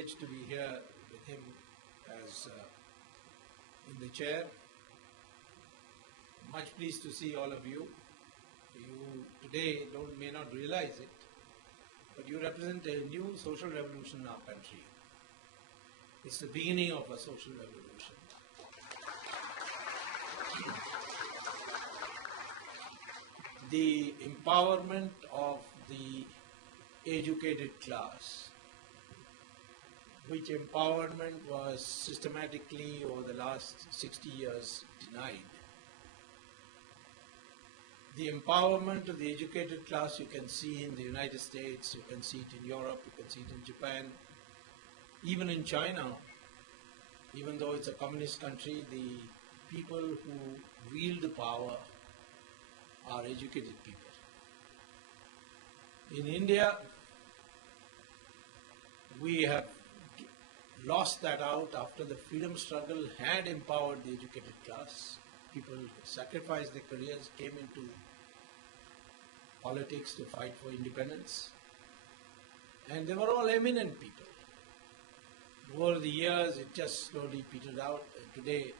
privilege to be here with him as in the chair. Much pleased to see all of you. You today may not realize it, but you represent a new social revolution in our country. It's the beginning of a social revolution. The empowerment of the educated class, which empowerment was systematically over the last 60 years denied. The empowerment of the educated class you can see in the United States, you can see it in Europe, you can see it in Japan, even in China. Even though it's a communist country, the people who wield the power are educated people. In India, we have lost that out after the freedom struggle had empowered the educated class. People sacrificed their careers, came into politics to fight for independence. And they were all eminent people. Over the years, it just slowly petered out. And today,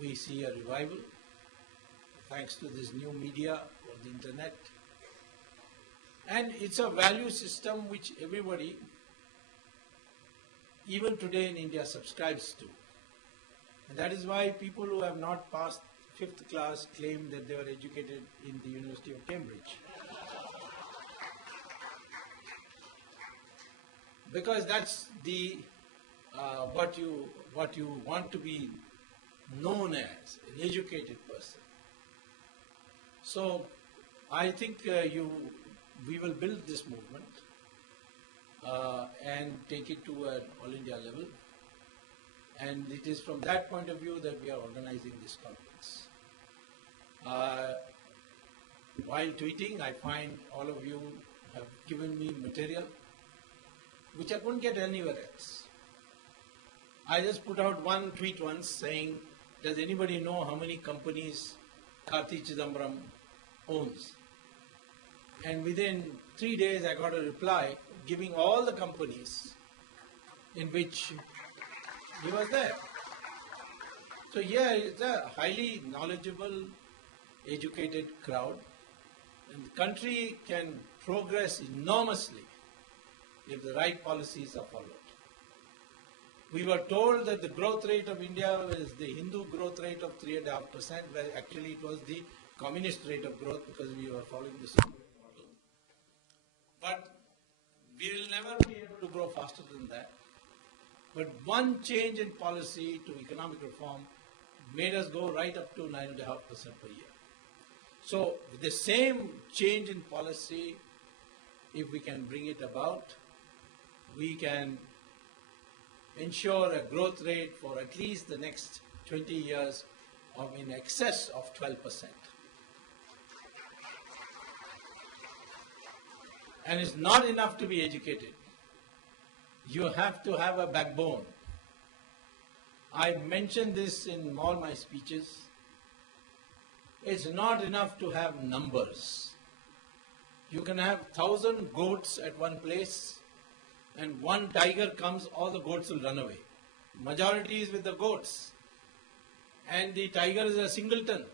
we see a revival, thanks to this new media or the internet. And it's a value system which everybody, even today in India, subscribes to. And that is why people who have not passed 5th class claim that they were educated in the University of Cambridge. Because that's the what you want to be known as, an educated person. So I think we will build this movement and take it to an all India level. And it is from that point of view that we are organizing this conference. While tweeting, I find all of you have given me material which I couldn't get anywhere else. I just put out one tweet once saying, does anybody know how many companies Karthi Chidambaram owns? And within 3 days I got a reply giving all the companies in which he was there. So yeah, it's a highly knowledgeable, educated crowd, and the country can progress enormously if the right policies are followed. We were told that the growth rate of India is the Hindu growth rate of 3.5%, where actually it was the communist rate of growth because we were following the Soviet model. But we will never be able to grow faster than that. But one change in policy to economic reform made us go right up to 9.5% per year. So with the same change in policy, if we can bring it about, we can ensure a growth rate for at least the next 20 years of in excess of 12%. And it's not enough to be educated. You have to have a backbone. I mentioned this in all my speeches. It's not enough to have numbers. You can have 1,000 goats at one place, and one tiger comes, all the goats will run away. Majority is with the goats. And the tiger is a singleton.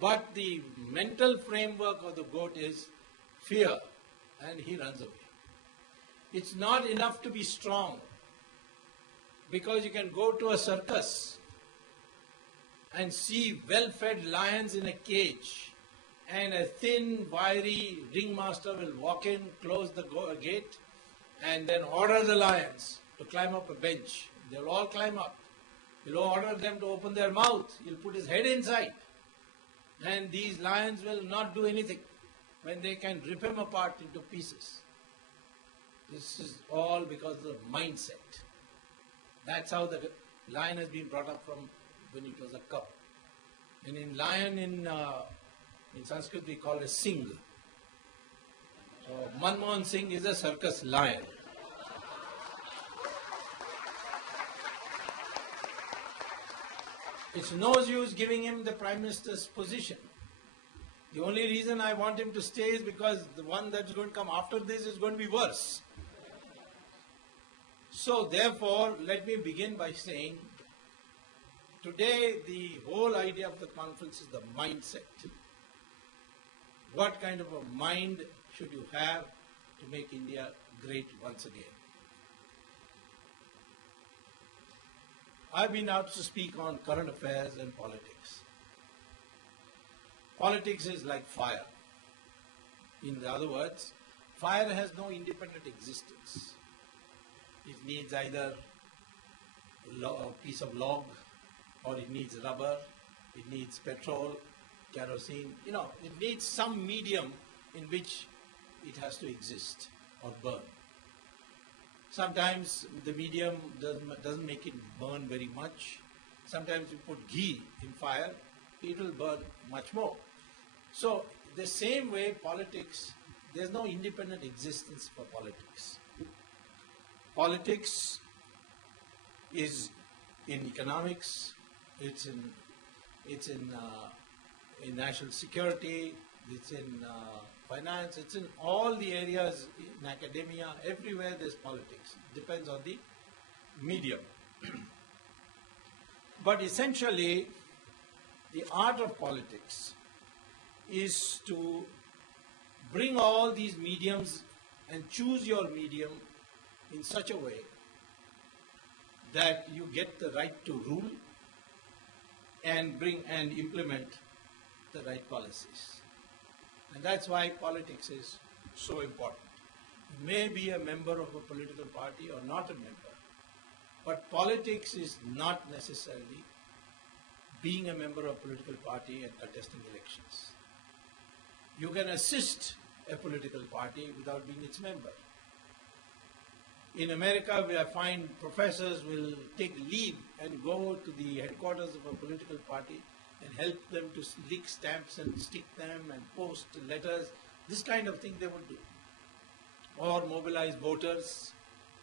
But the mental framework of the goat is fear, and he runs away. It's not enough to be strong, because you can go to a circus and see well-fed lions in a cage, and a thin, wiry ringmaster will walk in, close the gate, and then order the lions to climb up a bench. They'll all climb up. He'll order them to open their mouth. He'll put his head inside. And these lions will not do anything when they can rip him apart into pieces. This is all because of the mindset. That's how the lion has been brought up from when it was a cub. And in lion, in Sanskrit, we call it Singh. So Manmohan Singh is a circus lion. It's no use giving him the Prime Minister's position. The only reason I want him to stay is because the one that's going to come after this is going to be worse. So therefore, let me begin by saying, today the whole idea of the conference is the mindset. What kind of a mind should you have to make India great once again? I've been out to speak on current affairs and politics. Politics is like fire. In other words, fire has no independent existence. It needs either a piece of log, or it needs rubber, it needs petrol, kerosene, it needs some medium in which it has to exist or burn. Sometimes the medium doesn't make it burn very much. Sometimes you put ghee in fire, it will burn much more. So the same way politics, there's no independent existence for politics. Politics is in economics, it's in national security, it's in finance, it's in all the areas, in academia, everywhere there's politics. It depends on the medium. But essentially, the art of politics is to bring all these mediums and choose your medium in such a way that you get the right to rule and bring and implement the right policies. And that's why politics is so important. You may be a member of a political party or not a member, but politics is not necessarily being a member of a political party and contesting elections. You can assist a political party without being its member. In America, I find professors will take leave and go to the headquarters of a political party and help them to lick stamps and stick them and post letters. This kind of thing they would do. Or mobilize voters,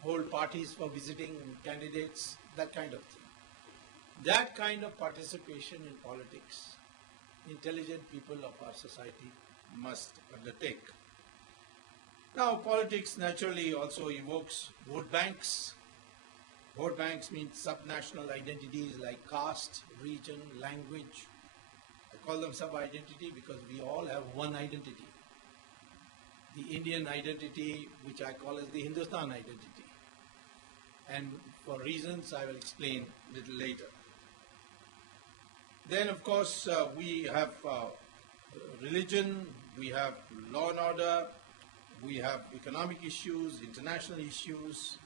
hold parties for visiting candidates, that kind of thing. That kind of participation in politics, intelligent people of our society must undertake. Now, politics naturally also evokes vote banks. Vote banks mean subnational identities like caste, region, language. I call them sub-identity because we all have one identity. The Indian identity, which I call as the Hindustan identity. And for reasons I will explain a little later. Then, of course, we have religion, we have law and order, we have economic issues, international issues,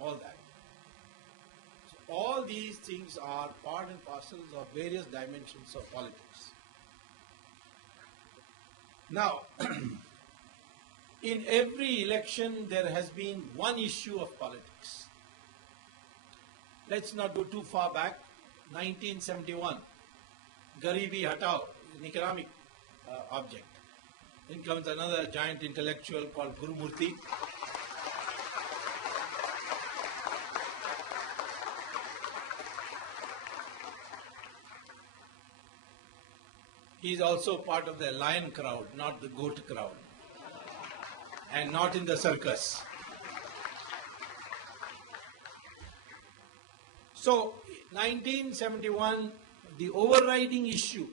all that. So all these things are part and parcels of various dimensions of politics. Now, in every election there has been one issue of politics. Let's not go too far back. 1971, Garibi Hatao, an economic object. Then comes another giant intellectual called Gurumurthy. He is also part of the lion crowd, not the goat crowd, and not in the circus. So, 1971, the overriding issue.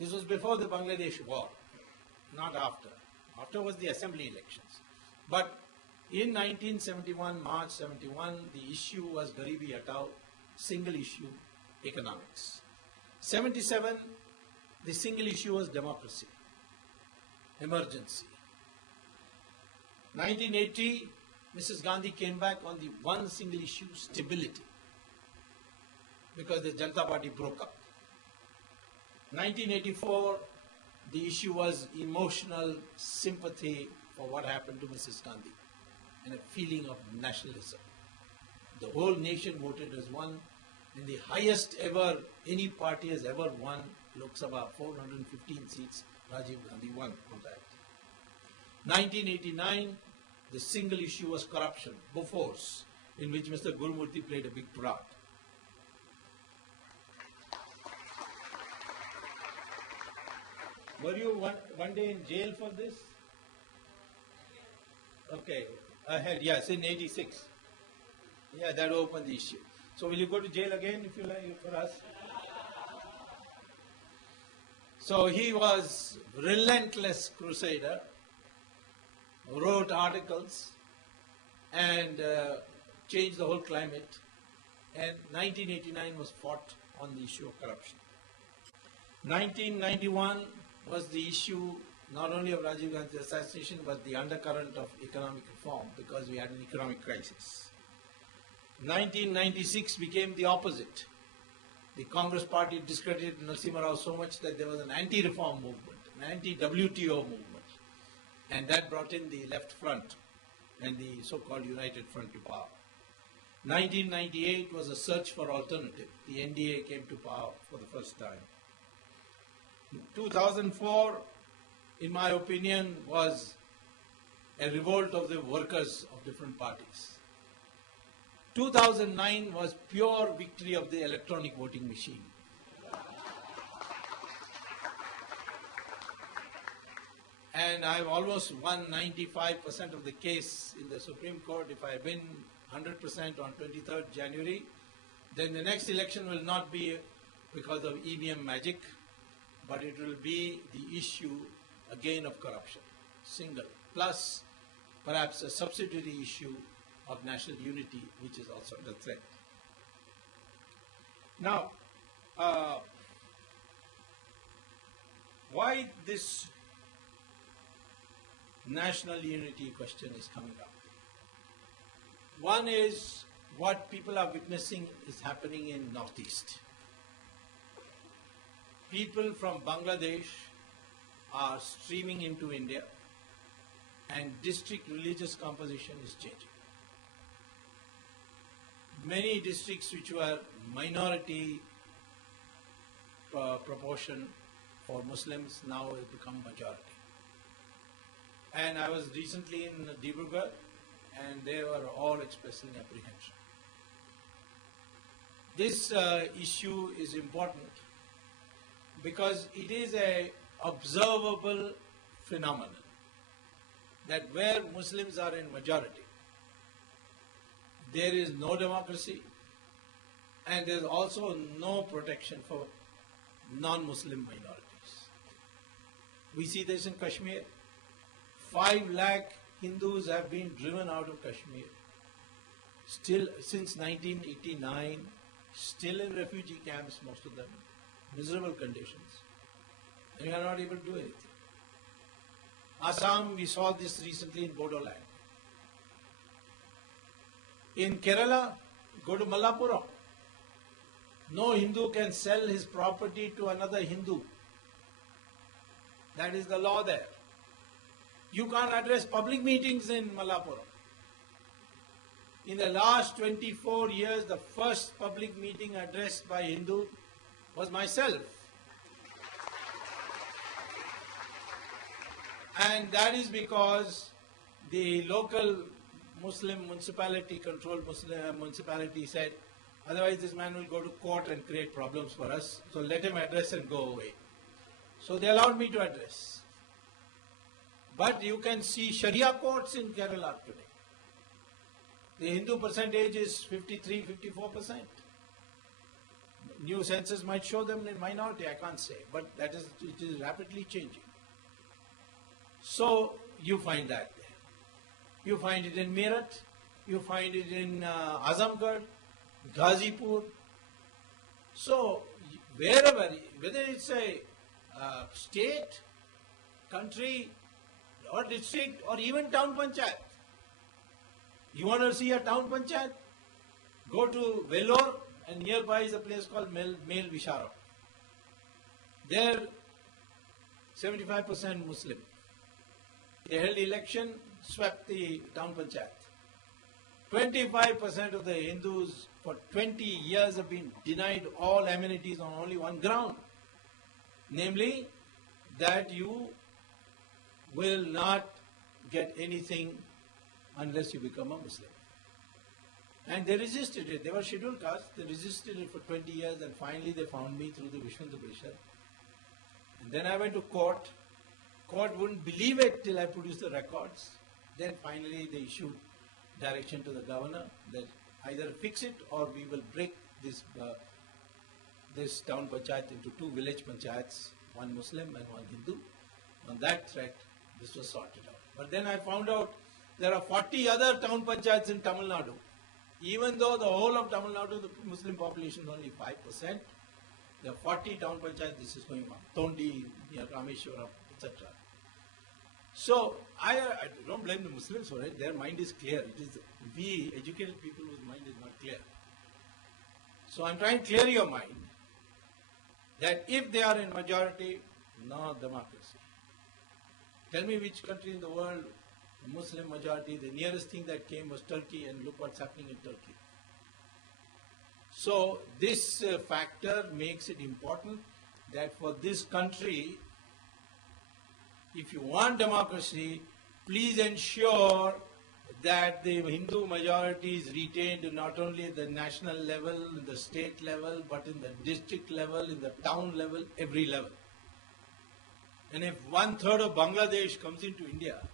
This was before the Bangladesh war, not after. After was the assembly elections. But in 1971, March 71, the issue was Garibi Hatao, single issue, economics. 77, the single issue was democracy, emergency. 1980, Mrs. Gandhi came back on the one single issue, stability, because the Janata Party broke up. 1984, the issue was emotional sympathy for what happened to Mrs. Gandhi and a feeling of nationalism. The whole nation voted as one, and the highest ever any party has ever won, Lok Sabha, 415 seats, Rajiv Gandhi won on that. 1989, the single issue was corruption, Bofors, in which Mr. Gurumurthy played a big part. Were you one day in jail for this? Okay, ahead. Yes, in 86. Yeah, that opened the issue. So will you go to jail again if you like for us? So he was relentless crusader, wrote articles and changed the whole climate. And 1989 was fought on the issue of corruption. 1991 was the issue not only of Rajiv Gandhi's assassination but the undercurrent of economic reform because we had an economic crisis. 1996 became the opposite. The Congress party discredited Narasimha Rao so much that there was an anti-reform movement, an anti-WTO movement. And that brought in the left front and the so-called United Front to power. 1998 was a search for alternative. The NDA came to power for the first time. 2004, in my opinion, was a revolt of the workers of different parties. 2009 was pure victory of the electronic voting machine. And I've almost won 95% of the case in the Supreme Court. If I win 100% on 23rd January, then the next election will not be because of EVM magic, but it will be the issue again of corruption, single, plus perhaps a subsidiary issue of national unity, which is also under threat. Now, why this national unity question is coming up? One is what people are witnessing is happening in Northeast. People from Bangladesh are streaming into India and district religious composition is changing. Many districts which were minority proportion for Muslims now have become majority. And I was recently in Dibrugarh and they were all expressing apprehension. This issue is important because it is an observable phenomenon that where Muslims are in majority, there is no democracy and there is also no protection for non-Muslim minorities. We see this in Kashmir. 5 lakh Hindus have been driven out of Kashmir. Still, since 1989, still in refugee camps, most of them, miserable conditions. And we are not able to do anything. Assam, we saw this recently in Bodoland. In Kerala, go to Malappuram. No Hindu can sell his property to another Hindu. That is the law there. You can't address public meetings in Malappuram. In the last 24 years, the first public meeting addressed by Hindu was myself. And that is because the local Muslim municipality, controlled Muslim municipality said, otherwise this man will go to court and create problems for us, so let him address and go away. So they allowed me to address. But you can see Sharia courts in Kerala today. The Hindu percentage is 53-54%. New census might show them in minority, I can't say, but it is rapidly changing. So you find that there. You find it in Meerut, you find it in Azamgarh, Ghazipur. So wherever, whether it's a state, country, or district, or even town panchayat. You want to see a town panchayat? Go to Vellore, and nearby is a place called Mel Visharam. There, 75% Muslim. They held election, swept the town panchayat. 25% of the Hindus for 20 years have been denied all amenities on only one ground. Namely, that you will not get anything unless you become a Muslim. And they resisted it. They were scheduled castes. They resisted it for 20 years and finally they found me through the Vishnu Pressure. And then I went to court. Court wouldn't believe it till I produced the records. Then finally they issued direction to the governor that either fix it or we will break this town panchayat into two village panchayats, one Muslim and one Hindu. On that threat, this was sorted out. But then I found out there are 40 other town panchayats in Tamil Nadu. Even though the whole of Tamil Nadu, the Muslim population is only 5%, there are 40 town panchayats, this is going on. Tondi, near Rameshwaram, etc. So, I don't blame the Muslims for it. Their mind is clear. It is we educated people whose mind is not clear. So, I'm trying to clear your mind that if they are in majority, no democracy. Tell me which country in the world, Muslim majority, the nearest thing that came was Turkey, and look what's happening in Turkey. So, this factor makes it important that for this country, if you want democracy, please ensure that the Hindu majority is retained not only at the national level, in the state level, but in the district level, in the town level, every level. And if 1/3 of Bangladesh comes into India,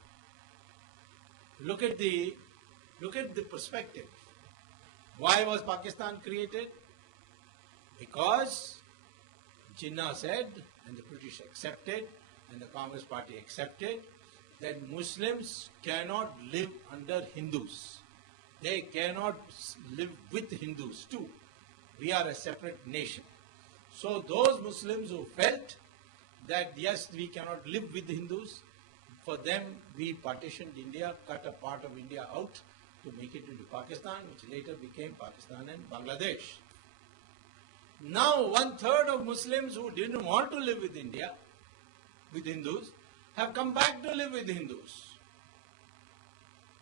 look at the perspective. Why was Pakistan created? Because Jinnah said, and the British accepted, and the Congress party accepted, that Muslims cannot live under Hindus. They cannot live with Hindus too. We are a separate nation. So those Muslims who felt that yes, we cannot live with the Hindus, for them we partitioned India, cut a part of India out to make it into Pakistan, which later became Pakistan and Bangladesh. Now 1/3 of Muslims who didn't want to live with India, with Hindus, have come back to live with Hindus.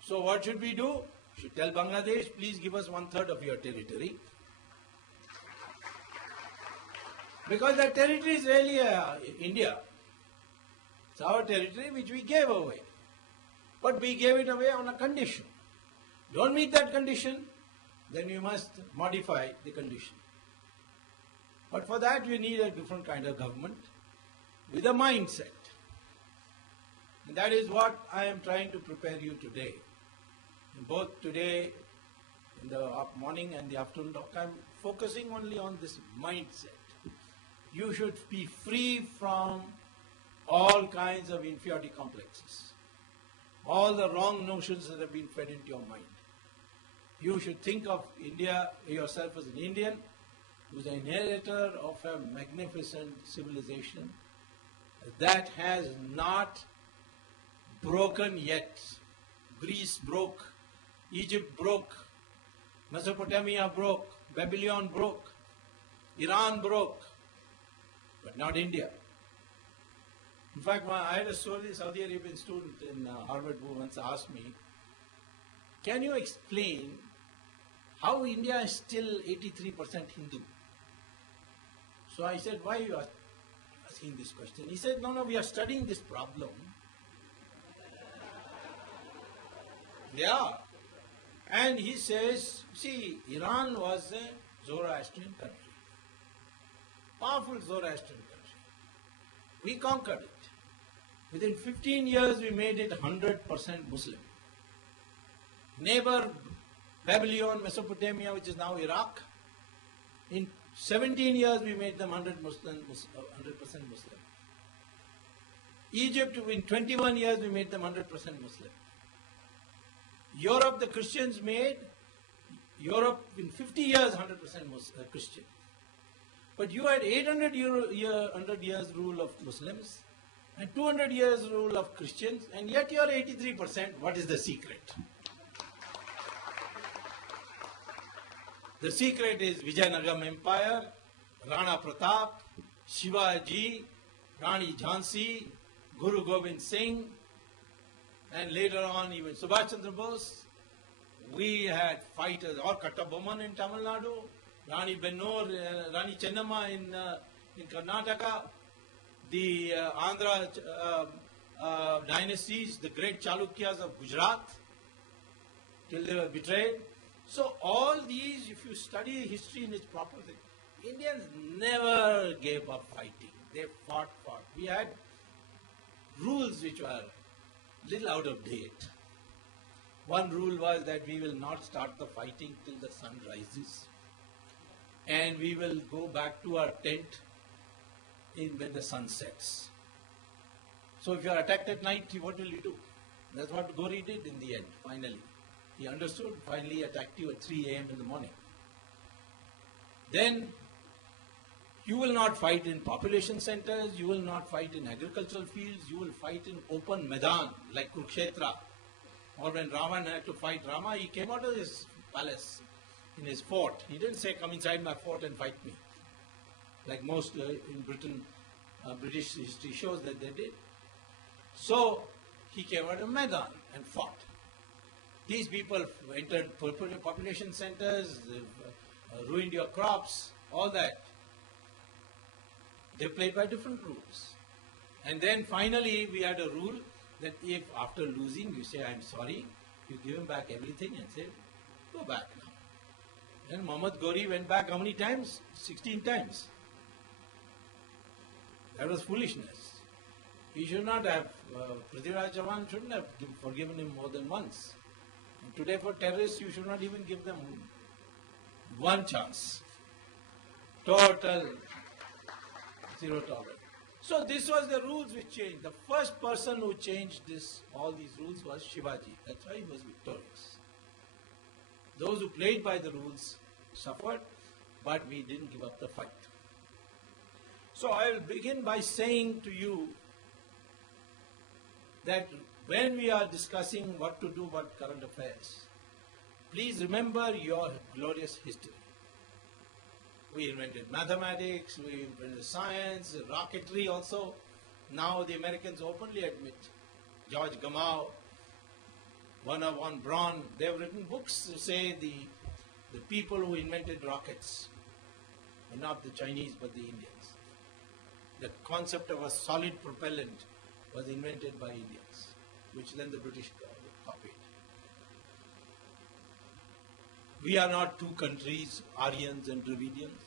So what should we do? We should tell Bangladesh, please give us 1/3 of your territory. Because that territory is really India. It's our territory which we gave away. But we gave it away on a condition. Don't meet that condition, then you must modify the condition. But for that you need a different kind of government with a mindset. And that is what I am trying to prepare you today. Both today, in the morning and the afternoon talk, I am focusing only on this mindset. You should be free from all kinds of inferiority complexes, all the wrong notions that have been fed into your mind. You should think of India, yourself as an Indian, who is an inheritor of a magnificent civilization that has not broken yet. Greece broke, Egypt broke, Mesopotamia broke, Babylon broke, Iran broke, but not India. In fact, I had a Saudi Arabian student in Harvard who once asked me, can you explain how India is still 83% Hindu? So I said, why are you asking this question? He said, no, we are studying this problem. Yeah. And he says, see, Iran was a Zoroastrian country. Powerful Zoroastrian country. We conquered it. Within 15 years, we made it 100% Muslim. Neighbor Babylon, Mesopotamia, which is now Iraq, in 17 years, we made them 100% Muslim. Egypt, in 21 years, we made them 100% Muslim. Europe, the Christians made Europe in 50 years 100% Christian. But you had 800 years rule of Muslims and 200 years rule of Christians, and yet you are 83%. What is the secret? The secret is Vijayanagara Empire, Rana Pratap, Shivaji, Rani Jhansi, Guru Gobind Singh, and later on even Subhash Chandra Bose. We had fighters, or Kattabomman in Tamil Nadu, Rani Bennur, Rani Chennamma in Karnataka, the Andhra dynasties, the great Chalukyas of Gujarat, till they were betrayed. So all these, if you study history in its proper thing, Indians never gave up fighting. They fought. We had rules which were little out of date. One rule was that we will not start the fighting till the sun rises, and we will go back to our tent when the sun sets. So if you are attacked at night, what will you do? That's what Gori did in the end, finally. He understood, finally attacked you at 3 a.m. in the morning. Then you will not fight in population centers, you will not fight in agricultural fields, you will fight in open Maidan like Kurukshetra. Or when Ravan had to fight Rama, he came out of his palace in his fort. He didn't say, come inside my fort and fight me. Like most in Britain, British history shows that they did. So he came out of Maidan and fought. These people entered population centers, ruined your crops, all that. They played by different rules. And then finally we had a rule that if after losing you say, I'm sorry, you give him back everything and say, go back now. And Muhammad Ghori went back how many times? 16 times. That was foolishness. He should not have, Prithviraj Chauhan shouldn't have forgiven him more than once. And today for terrorists, you should not even give them one chance. Total zero tolerance. So this was the rules which changed. The first person who changed all these rules was Shivaji. That's why he was victorious. Those who played by the rules suffered, but we didn't give up the fight. So I will begin by saying to you that when we are discussing what to do about current affairs, please remember your glorious history. We invented mathematics, we invented science, rocketry also. Now the Americans openly admit. George Gamow, Werner von Braun, they have written books to say the people who invented rockets were not the Chinese but the Indians. The concept of a solid propellant was invented by Indians, which then the British copied. We are not two countries, Aryans and Dravidians.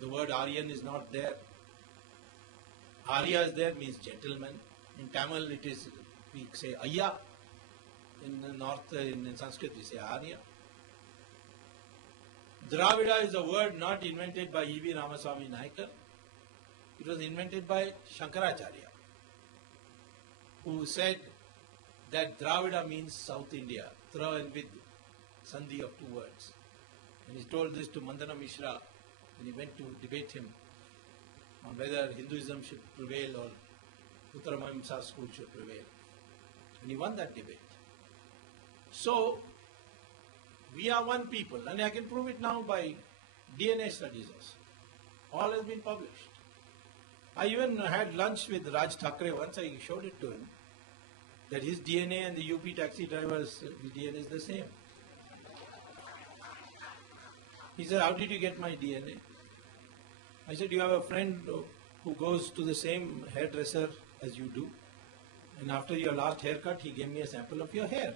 The word Aryan is not there. Arya is there, means gentleman. In Tamil it is, we say Ayya. In the north, in Sanskrit we say Arya. Dravida is a word not invented by E.V. Ramaswamy Naik. It was invented by Shankaracharya, who said that Dravida means South India, Tra and Vid, Sandhi of two words. And he told this to Mandana Mishra when he went to debate him on whether Hinduism should prevail or Uttaramamsa school should prevail. And he won that debate. So, we are one people, and I can prove it now by DNA studies also. All has been published. I even had lunch with Raj Thackeray once. I showed it to him that his DNA and the UP taxi driver's DNA is the same. He said, how did you get my DNA? I said, you have a friend who goes to the same hairdresser as you do, and after your last haircut, he gave me a sample of your hair.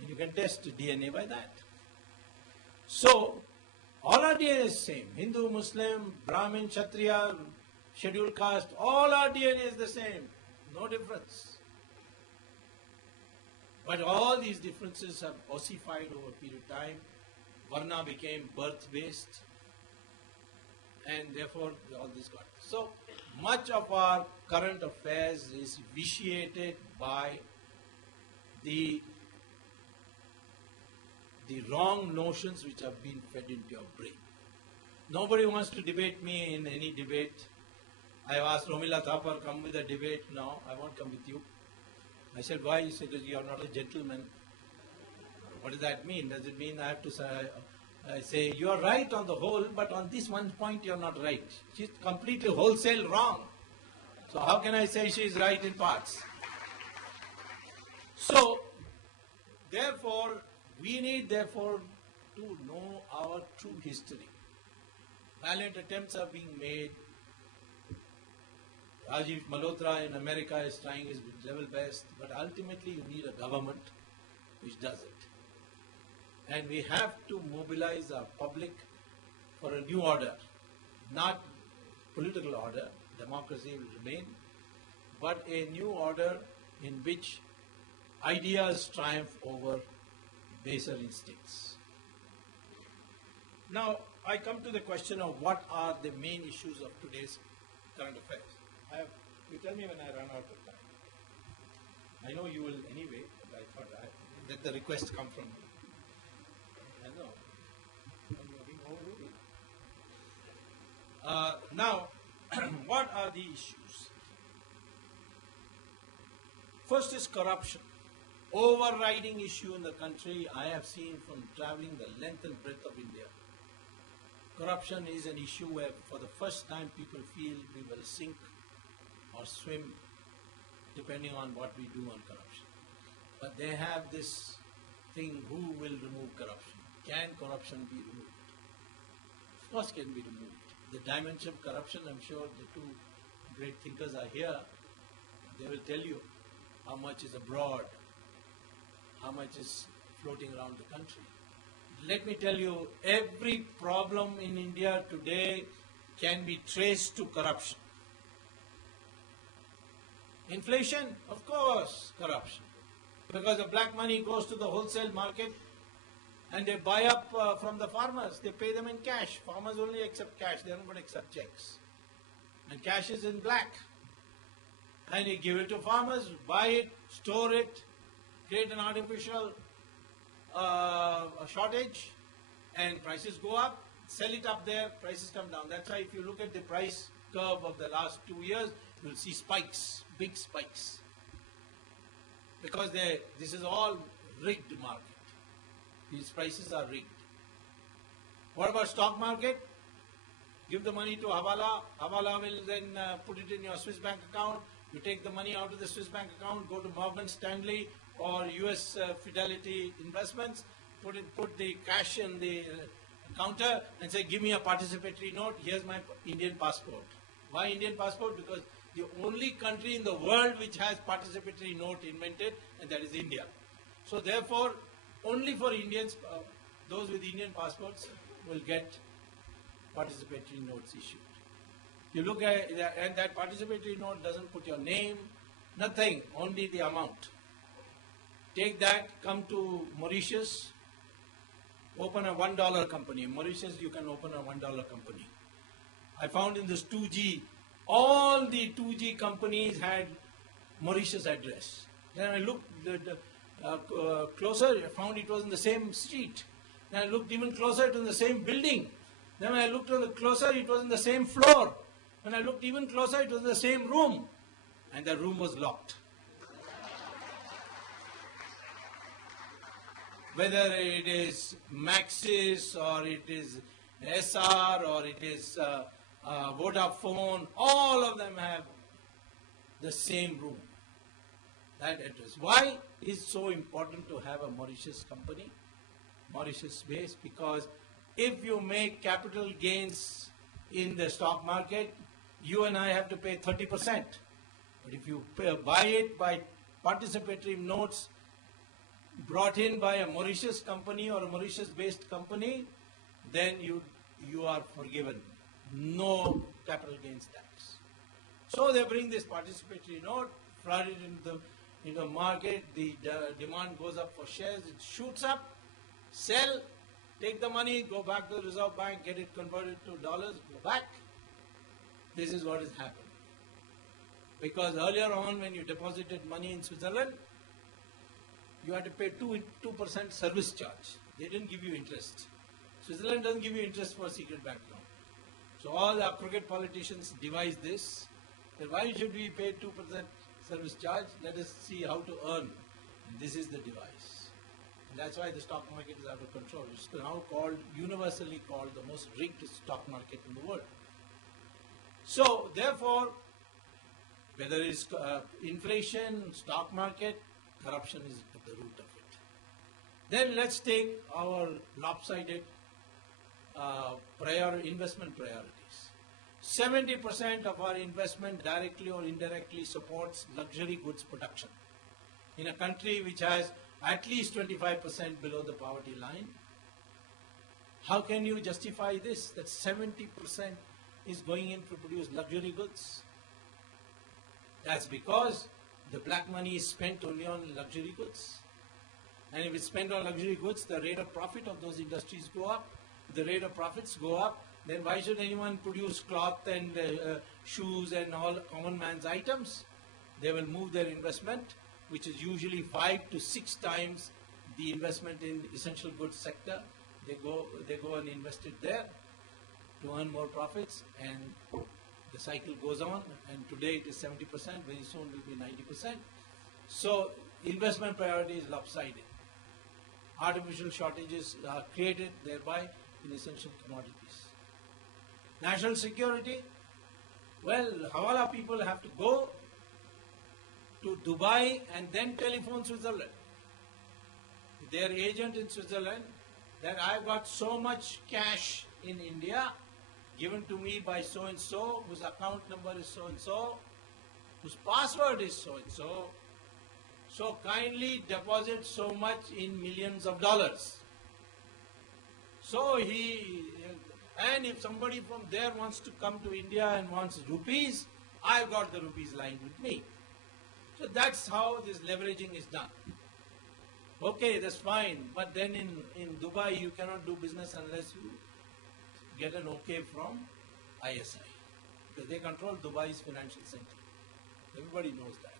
And you can test DNA by that. So, all our DNA is same. Hindu, Muslim, Brahmin, Kshatriya, scheduled caste, all our DNA is the same. No difference. But all these differences have ossified over a period of time. Varna became birth-based, and therefore all this got. So much of our current affairs is vitiated by the wrong notions which have been fed into your brain. Nobody wants to debate me in any debate. I have asked Romila Thapar, come with a debate. No, I won't come with you. I said, why? He said, you are not a gentleman. What does that mean? Does it mean I have to say, you are right on the whole, but on this one point you are not right. She's completely wholesale wrong. So how can I say she is right in parts? So, therefore, we need to know our true history. Valiant attempts are being made. Rajiv Malhotra in America is trying his level best, but ultimately you need a government which does it. And we have to mobilize our public for a new order, not political order, democracy will remain, but a new order in which ideas triumph over baser instincts. Now, I come to the question of what are the main issues of today's current affairs. You tell me when I run out of time. I know you will anyway, but I thought let the request come from me. I know. Now, what are the issues? First is corruption. Overriding issue in the country I have seen from traveling the length and breadth of India. Corruption is an issue where for the first time people feel we will sink or swim depending on what we do on corruption. But they have this thing, who will remove corruption? Can corruption be removed? Of course can be removed. The dimension of corruption, I'm sure the two great thinkers are here. They will tell you how much is abroad, how much is floating around the country. Let me tell you, every problem in India today can be traced to corruption. Inflation, of course, corruption. Because the black money goes to the wholesale market and they buy up from the farmers. They pay them in cash. Farmers only accept cash. They don't accept checks. And cash is in black. And you give it to farmers, buy it, store it, create an artificial shortage, and prices go up, sell it up there, prices come down. That's why if you look at the price curve of the last 2 years, you'll see spikes, big spikes. Because this is all rigged market. These prices are rigged. What about stock market? Give the money to Hawala. Hawala will then put it in your Swiss bank account. You take the money out of the Swiss bank account, go to Morgan Stanley or US Fidelity Investments, put the cash in the counter and say, give me a participatory note, here's my Indian passport. Why Indian passport? Because the only country in the world which has participatory note invented, and that is India. So therefore, only for Indians, those with Indian passports will get participatory notes issued. You look at and that participatory note doesn't put your name, nothing, only the amount. Take that, come to Mauritius, open a $1 company. In Mauritius, you can open a $1 company. I found in this 2G, all the 2G companies had Mauritius address. Then I looked closer, I found it was in the same street. Then I looked even closer, it was in the same building. Then when I looked closer, it was in the same floor. When I looked even closer, it was in the same room. And the room was locked. Whether it is Maxis or it is SR or it is Vodafone, all of them have the same room. That address. Why is it so important to have a Mauritius company, Mauritius base? Because if you make capital gains in the stock market, you and I have to pay 30%. But if you buy it by participatory notes brought in by a Mauritius company or a Mauritius-based company, then you are forgiven. No capital gains tax. So they bring this participatory note, flood it into the market, the demand goes up for shares, it shoots up, sell, take the money, go back to the Reserve Bank, get it converted to dollars, go back. This is what has happened. Because earlier on when you deposited money in Switzerland, you had to pay 2% service charge. They didn't give you interest. Switzerland doesn't give you interest for a secret bank account. So all the crooked politicians devised this. That why should we pay 2% service charge? Let us see how to earn. And this is the device. And that's why the stock market is out of control. It's now universally called the most rigged stock market in the world. So therefore, whether it's inflation, stock market, corruption is at the root of it. Then let's take our lopsided investment priorities. 70% of our investment directly or indirectly supports luxury goods production. In a country which has at least 25% below the poverty line, how can you justify this, that 70% is going in to produce luxury goods? That's because The black money is spent only on luxury goods. And if it's spent on luxury goods, the rate of profit of those industries go up. The rate of profits go up. Then why should anyone produce cloth and shoes and all common man's items? They will move their investment, which is usually 5 to 6 times the investment in essential goods sector. They go and invest it there to earn more profits, and the cycle goes on. And today it is 70%. Very soon it will be 90%. So investment priority is lopsided. Artificial shortages are created thereby in essential commodities. National security, well, Hawala people have to go to Dubai and then telephone Switzerland. Their agent in Switzerland, that I've got so much cash in India given to me by so and so, whose account number is so and so, whose password is so and so. So kindly deposit so much in millions of dollars. So and if somebody from there wants to come to India and wants rupees, I've got the rupees lying with me. So that's how this leveraging is done. Okay, that's fine. But then in Dubai, you cannot do business unless you get an okay from ISI. Because they control Dubai's financial center. Everybody knows that.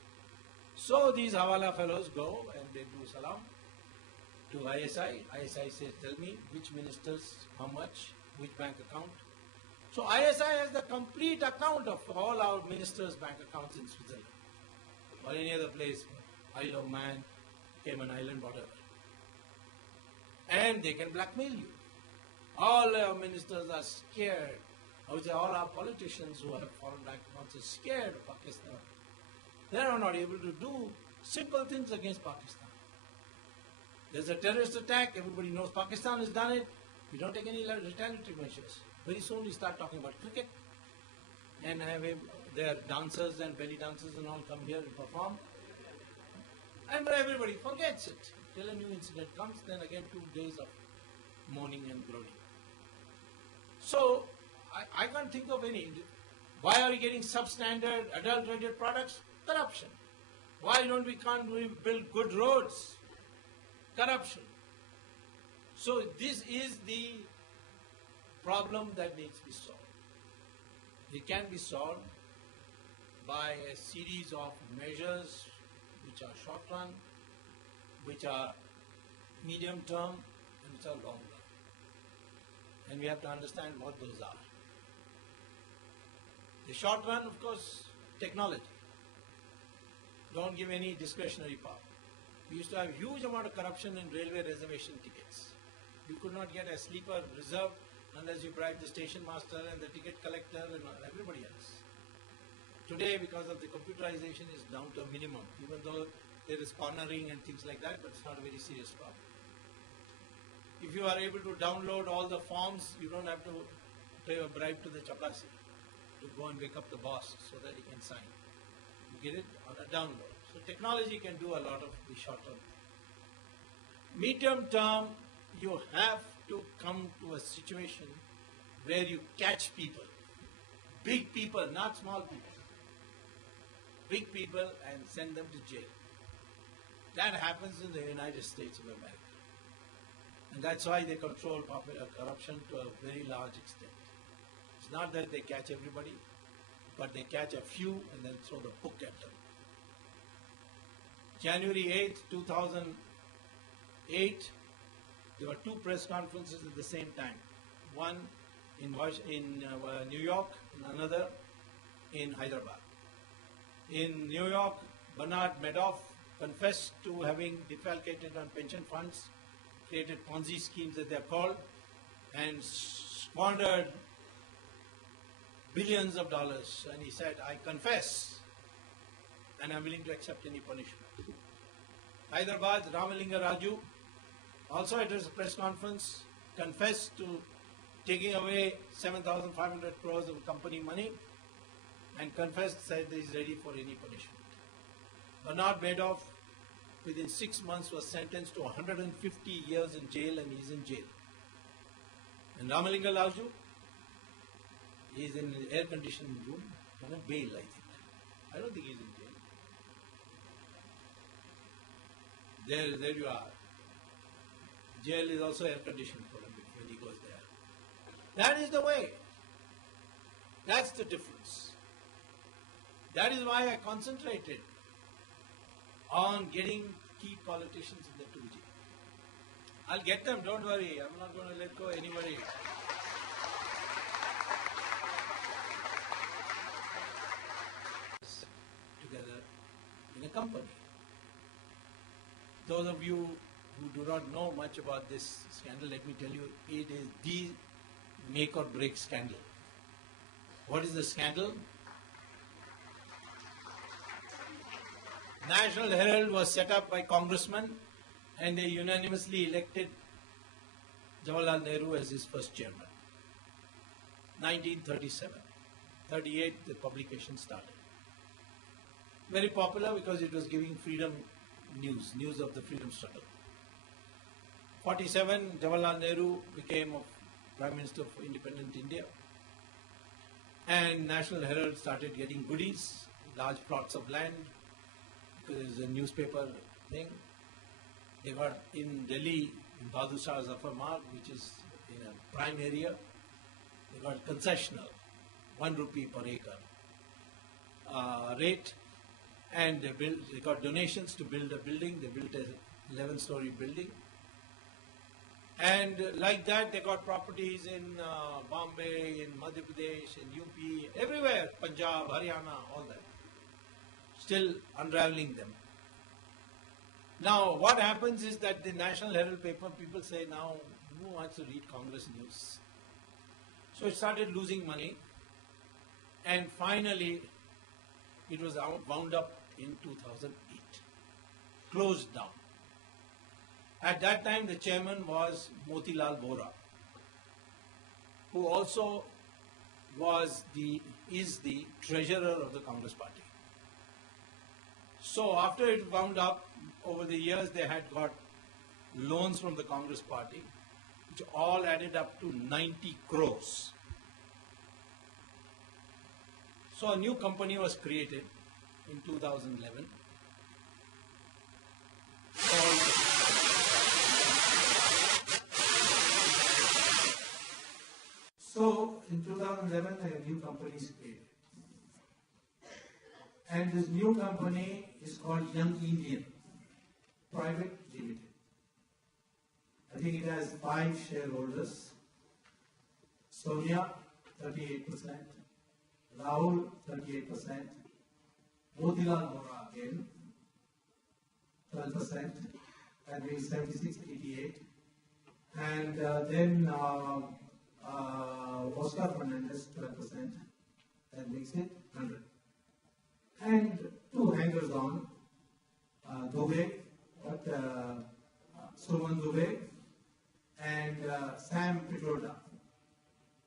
So these Hawala fellows go and they do salam to ISI. ISI says, tell me which ministers, how much, which bank account. So ISI has the complete account of all our ministers' bank accounts in Switzerland or any other place, Isle of Man, Cayman Island, whatever. And they can blackmail you. All our ministers are scared. I would say all our politicians who have foreign bank accounts are scared of Pakistan. They are not able to do simple things against Pakistan. There's a terrorist attack, everybody knows Pakistan has done it. We don't take any retaliatory measures. Very soon we start talking about cricket and their dancers and belly dancers and all come here and perform. And everybody forgets it. Till a new incident comes, then again 2 days of mourning and groaning. So I can't think of any. Why are we getting substandard, adulterated products? Corruption. Why can't we build good roads? Corruption. So this is the problem that needs to be solved. It can be solved by a series of measures which are short run, which are medium term, and which are long run. And we have to understand what those are. The short run, of course, technology. Don't give any discretionary power. We used to have huge amount of corruption in railway reservation tickets. You could not get a sleeper reserved unless you bribed the station master and the ticket collector and everybody else. Today, because of the computerization, is down to a minimum, even though there is cornering and things like that, but it's not a very serious problem. If you are able to download all the forms, you don't have to pay a bribe to the chapasi to go and wake up the boss so that he can sign. You get it on a download. So technology can do a lot of the short term. Medium term, you have to come to a situation where you catch people. Big people, not small people. Big people and send them to jail. That happens in the United States of America. And that's why they control corruption to a very large extent. It's not that they catch everybody, but they catch a few and then throw the book at them. January 8th, 2008, there were 2 press conferences at the same time. One in New York and another in Hyderabad. In New York, Bernard Madoff confessed to having defalcated on pension funds, created Ponzi schemes as they're called, and squandered billions of dollars. And he said, I confess, and I'm willing to accept any punishment. Hyderabad, Ramalinga Raju, also at his press conference, confessed to taking away 7,500 crores of company money, and confessed, said that he's ready for any punishment. Bernard Madoff, within 6 months, was sentenced to 150 years in jail, and he's in jail. And Ramalinga Raju, he's in an air-conditioned room on a bail, I think. I don't think he's in jail. There you are. Jail is also air conditioned for him when he goes there. That is the way. That's the difference. That is why I concentrated on getting key politicians in the 2G. I'll get them, don't worry. I'm not going to let go anybody. Together in a company. Those of you who do not know much about this scandal, let me tell you, it is the make or break scandal. What is the scandal? National Herald was set up by congressmen and they unanimously elected Jawaharlal Nehru as his first chairman. 1937. 38 the publication started. Very popular because it was giving freedom news of the freedom struggle. 47 Jawaharlal Nehru became Prime Minister of independent India. And National Herald started getting goodies, large plots of land, because there's a newspaper thing. They got in Delhi, in Bahadur Shah Zafar Marg, which is in a prime area, they got concessional, 1 rupee per acre rate, and they got donations to build a building. They built an 11-story building. And like that, they got properties in Bombay, in Madhya Pradesh, in UP, everywhere, Punjab, Haryana, all that. Still unraveling them. Now, what happens is that the National Herald paper, people say now, who wants to read Congress news? So it started losing money, and finally, it was wound up in 2008, closed down. At that time, the chairman was Motilal Vora, who also is the treasurer of the Congress party. So after it wound up, over the years they had got loans from the Congress party, which all added up to 90 crores. So a new company was created in 2011 So in 2011, a new company is created. And this new company is called Young Indian Private Limited. I think it has 5 shareholders. Sonia, 38%. Rahul, 38%. Motilal Vora again, 12%. That means 76-88. And then Oscar Fernandez, 12%. That makes it 100. And 2 hangers on, Dubey, Suman Dubey, and Sam Pitroda.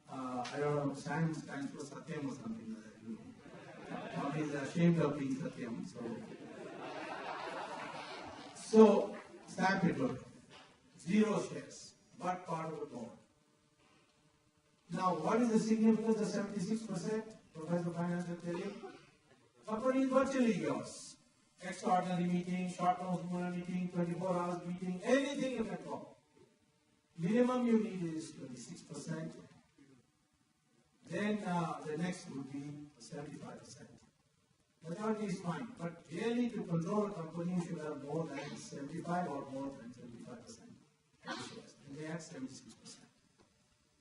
I don't know, Sam stands for Satyam or something like that. He's ashamed of being Satyam. So Sam Pitroda, 0 shares, but part of the board. Now, what is the significance of 76%? Professor Finance will tell you. Company is virtually yours. Extraordinary meeting, short notice meeting, 24 hours meeting, anything you can call. Minimum you need is 26%. Then the next would be 75%. Majority is fine, but really to control a company you should have more than 75 or more than 75%. And they have 76%.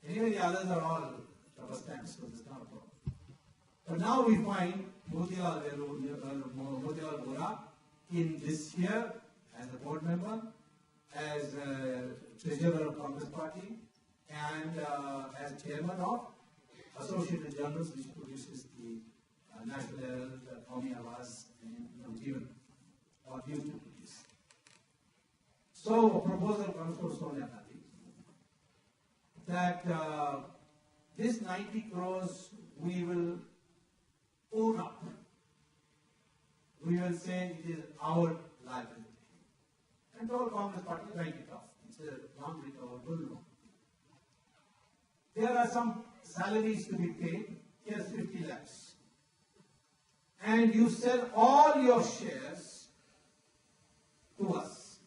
Anyway, the others are all rubber stamps, so there's not a problem. But now we find Motilal Vora in this year as a board member, as treasurer of Congress Party, and as chairman of Associated Journals, which produces the National Herald, Qawmi Awaz, and Jeevan, or used to produce. So a proposal comes from Sonia Gandhi that this 90 crores we will own up. We will say it is our liability. And the whole Congress Party write it off. It's a non-recoverable loan. There are some salaries to be paid. Here's 50 lakhs. And you sell all your shares to us.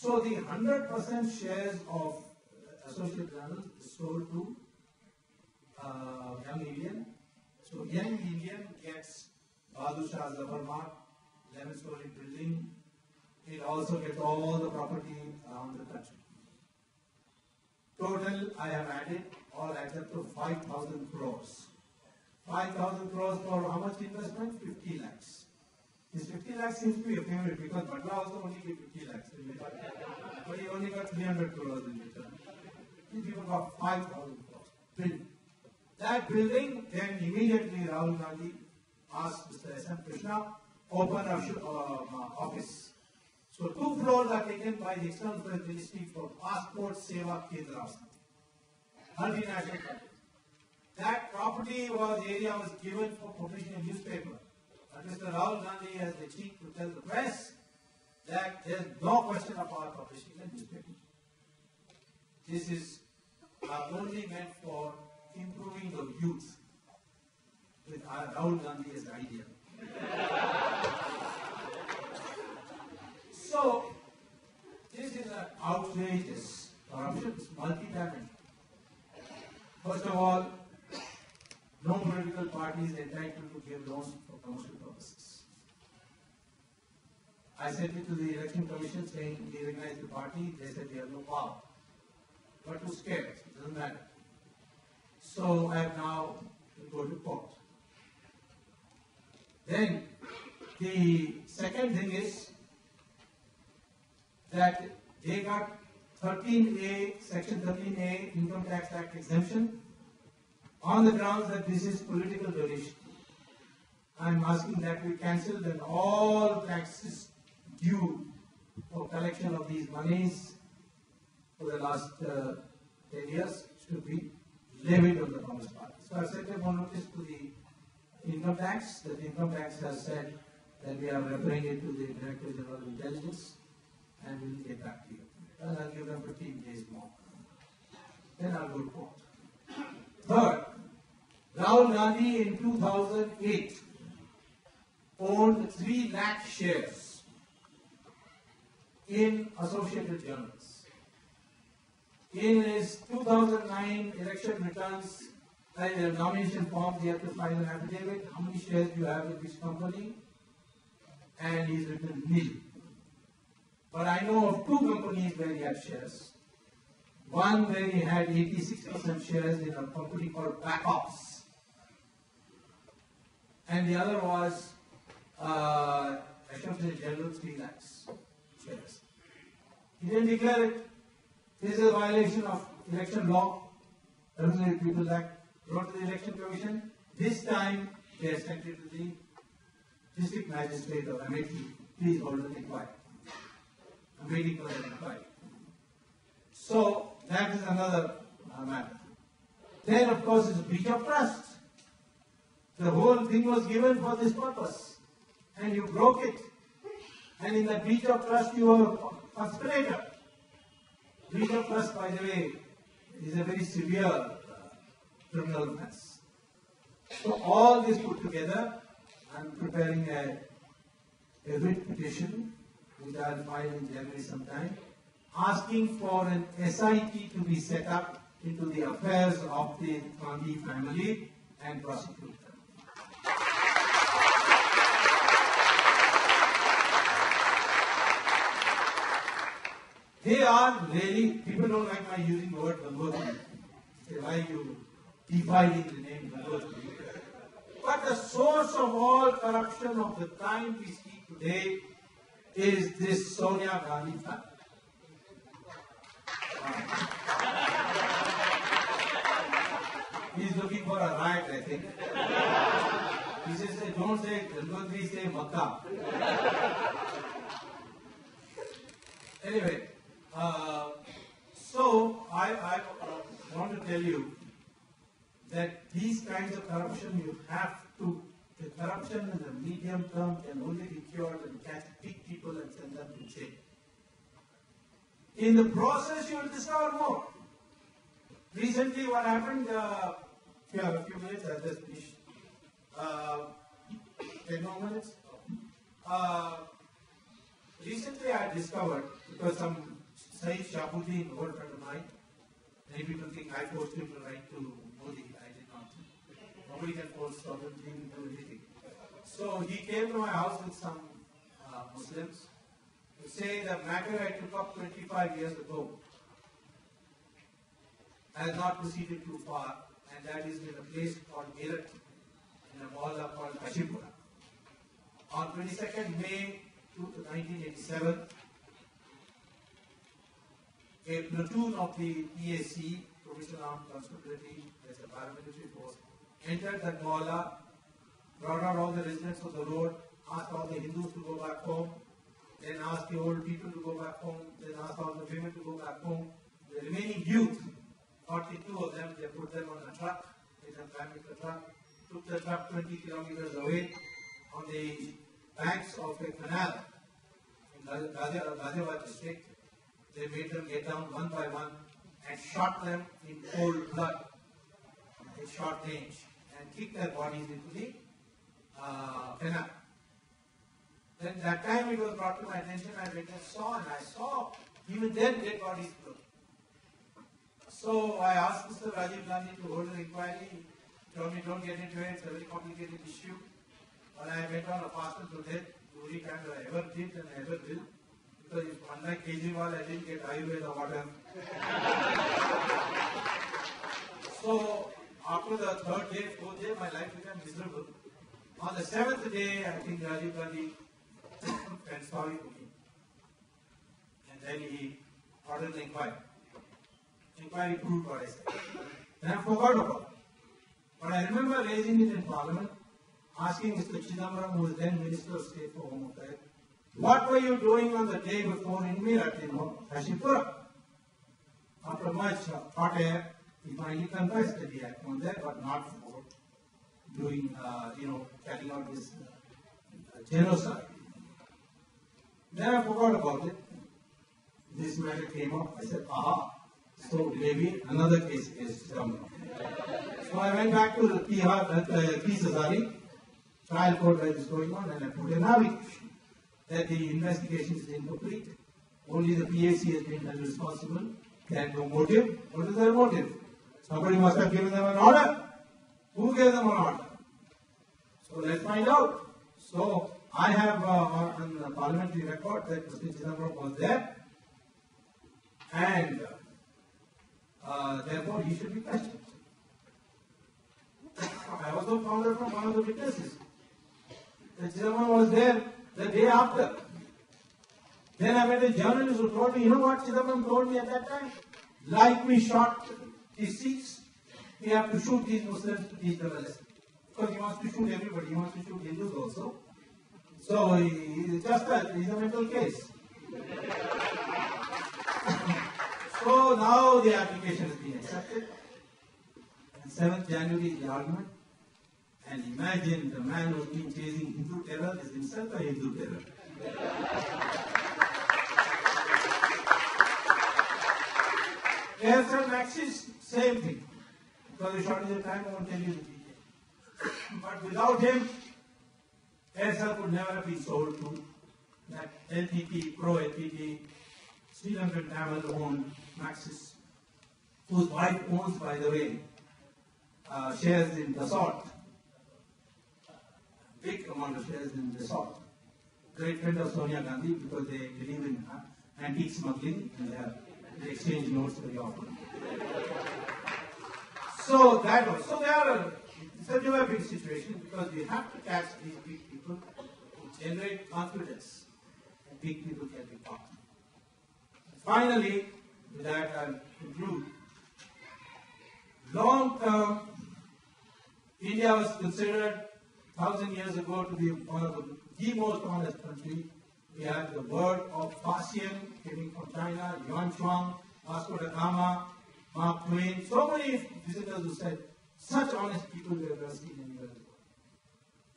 So the 100% shares of Associate Journal is sold to Young Indian. So Young Indian gets Badshah's rubber mark, 11-story building. It also gets all the property around the country. Total, I have added, all adds up to 5,000 crores. 5,000 crores for how much investment? 50 lakhs. This 50 lakhs seems to be a favorite because Vadra also only gave 50 lakhs in return. But he only got 300 crores in return. These people got 5,000 crores. Building. That building, then immediately Rahul Gandhi asked Mr. S.M. Krishna, open an office. So 2 floors are taken by the External Affairs Ministry for Passport Seva Kendra, multinational company. That property area was given for publishing a newspaper. But Mr. Rahul Gandhi has the cheek to tell the press that there is no question about publishing a newspaper. This is only meant for improving the youth with Rahul Gandhi as the idea. So, this is an outrageous corruption, it's multi-dimensional. First of all, no political party is entitled to give loans for commercial purposes. I sent it to the Election Commission saying we recognize the party, they said we have no power. But who's scared? It doesn't matter. So I have now to go to court. Then the second thing is that they got 13A, Section 13A Income Tax Act exemption on the grounds that this is political donation. I am asking that we cancel and all taxes due for collection of these monies for the last 10 years should be levied on the Communist Party. So I sent a notice to the income tax. The income tax has said that we are referring it to the Director General of Intelligence and we will get back to you. And I'll give them 15 days more. Then I'll go to court. Third, Rahul Gandhi in 2008 owned 3 lakh shares in Associated Journals. In his 2009 election returns, nomination form, he had to file an affidavit. How many shares do you have in which company? And he's written nil. But I know of 2 companies where he had shares. One where he had 86% shares in a company called Backups. And the other was Associated General 3 lakhs shares. He didn't declare it. This is a violation of election law. Terrorism Tweeples Act. Wrote to the Election Commission. This time they sent it to the District Magistrate of Amity. Please hold an inquiry. I'm waiting for an inquiry. So that is another matter. Then of course it's a breach of trust. The whole thing was given for this purpose. And you broke it. And in that breach of trust you were a conspirator. Breach of trust, by the way, is a very severe criminal offense. So all this put together, I'm preparing a writ petition, which I'll file in January sometime, asking for an SIT to be set up into the affairs of the Gandhi family and prosecute them. They are really, people don't like my using the word Gangotri. Say, why are you defining the name Gangotri? But the source of all corruption of the time we speak today is this Sonia Gandhi family. He's looking for a riot, I think. He says, don't say Gangotri, say Makkah. Anyway, so I want to tell you that these kinds of corruption you have to, the corruption in the medium term can only be cured when you catch big people and send them to jail. In the process you will discover more. Recently what happened, if you have a few minutes, I'll just finish. 10 more minutes. Recently I discovered, because some Saeed Shabuddin, old friend of mine, many people think I forced him to write to Modi. I did not. Nobody can force someone to do anything. So he came to my house with some Muslims to say the matter I took up 25 years ago has not proceeded too far, and that is in a place called Meerut, in a mall called Kashipura. On 22nd May 1987, a platoon of the PAC, Provisional Armed Constabulary, as a paramilitary force, entered that mohalla, brought out all the residents of the road, asked all the Hindus to go back home, then asked the old people to go back home, then asked all the women to go back home. The remaining youth, 42 of them, they put them on a truck, they climbed the truck, took the truck 20 kilometers away on the banks of a canal in Ghaziabad district. They made them get down one by one and shot them in cold blood at short range and kicked their bodies into the canal. Then that time it was brought to my attention, I went and saw even then dead bodies float. So I asked Mr. Rajiv Gandhi to hold an inquiry. He told me don't get into it, it's a very complicated issue. But I went on a fast to death, the only time I ever did and I ever will. Because unlike Kejriwal, I didn't get Ayurveda water. So after the third day, fourth day, my life became miserable. On the seventh day, I think Rajiv Gandhi felt sorry for me. And then he ordered the inquiry. Inquiry proved what I said. Then I forgot about it. But I remember raising it in Parliament, asking Mr. Chidambaram, who was then Minister of State for Home Affairs, what were you doing on the day before in Meerut, Kashipura? After much hot air, he finally confessed that he had gone there, but not for doing, carrying out this genocide. Then I forgot about it. This matter came up. I said, aha. So maybe another case is coming. So I went back to the P. trial court where this is going on, and I put an allegation that the investigation is incomplete. Only the PAC has been held responsible. They had no motive. What is their motive? Somebody must have given them an order. Who gave them an order? So let's find out. So I have on the parliamentary record that Mr. Chidambaram was there, and therefore he should be questioned. I also found out from one of the witnesses that Chidambaram was there the day after. Then I met a journalist who told me, you know what Chidambaram told me at that time? Like we shot these Sikhs, we have to shoot these Muslims to teach them a lesson. Because he wants to shoot everybody, he wants to shoot Hindus also. So he's a mental case. So now the application has been accepted. And 7th January is the argument. And imagine the man who's been chasing Hindu terror is himself a Hindu terror. Aircel Maxis, same thing. Because the shortage of time, I won't tell you the detail. But without him, Aircel could never have been sold to that LTT, pro-LTT, Sri Lankan Tamil-owned Maxis, whose wife owns, by the way, shares in Dassault. Big amount of shares in Dassault. Great friend of Sonia Gandhi because they believe in antique smuggling and they exchange notes very often. So that was, it's a new big situation because we have to catch these big people who generate confidence and big people can be caught. Finally, with that I'll conclude. Long term, India was considered 1,000 years ago to be one of the most honest countries. We have the word of Fascian coming from China, Yuan Shuang, Vasco da Gama, Mark Twain, so many visitors who said, such honest people we have never seen anywhere in the world.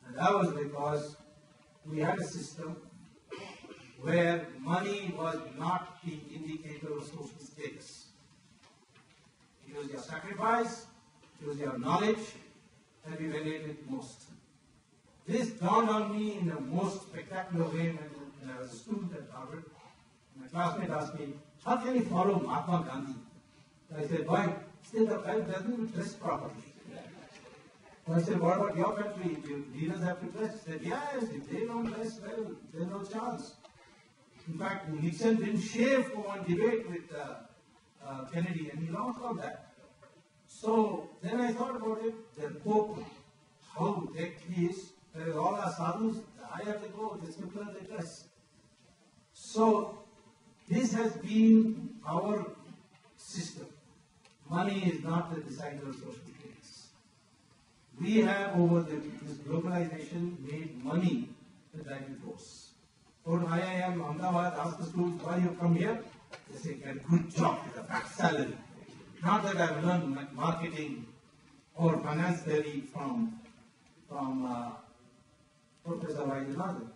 And that was because we had a system where money was not the indicator of social status. It was your sacrifice, it was your knowledge that we venerated most. This dawned on me in the most spectacular way when when I was a student at Harvard. My classmate asked me, how can you follow Mahatma Gandhi? I said, why? He said, the guy doesn't even dress properly. I said, what about your country? Do leaders have to dress? He said, yes, if they don't dress well, there's no chance. In fact, Nixon didn't shave for one debate with Kennedy, and he lost all that. So then I thought about it, the Pope, how decked he is. Whereas all our sadhus, the higher they go, the simpler they dress. So this has been our system. Money is not the decider of social things. We have, over this globalization, made money the driving force. Go to IIM Ahmedabad, ask the students why you come here. They say, get a good job with a fat salary. Not that I've learned marketing or finance theory from Professor Vaidyanathan.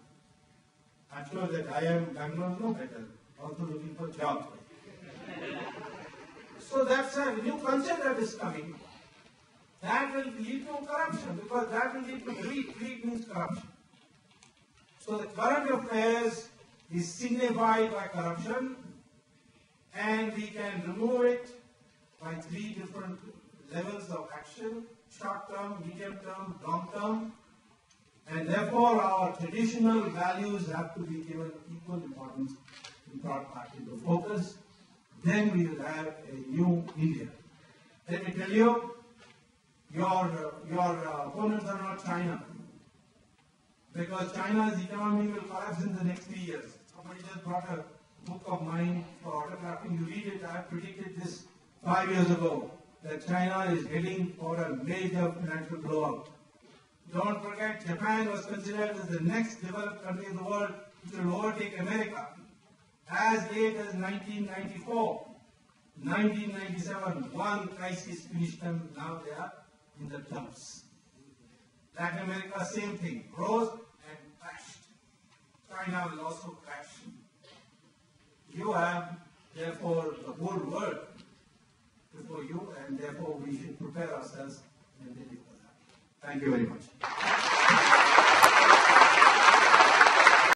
I'm sure that IIM Bangalore no better, also looking for jobs. So that's a new concept that is coming. That will lead to corruption, because that will lead to greed. Greed means corruption. So the current affairs is signified by corruption, and we can remove it by 3 different levels of action: short term, medium term, long term. And therefore our traditional values have to be given equal importance and brought back into focus. Then we will have a new India. Let me tell you, your opponents are not China. Because China's economy will collapse in the next 3 years. Somebody just brought a book of mine for autographing. You read it, I predicted this 5 years ago, that China is heading for a major financial blowout. Don't forget, Japan was considered as the next developed country in the world which will overtake America. As late as 1994, 1997, one crisis finished them, now they are in the dumps. Latin America, same thing, rose and crashed. China will also crash. You have, therefore, the whole world before you, and therefore we should prepare ourselves and ready for that. Thank you very much.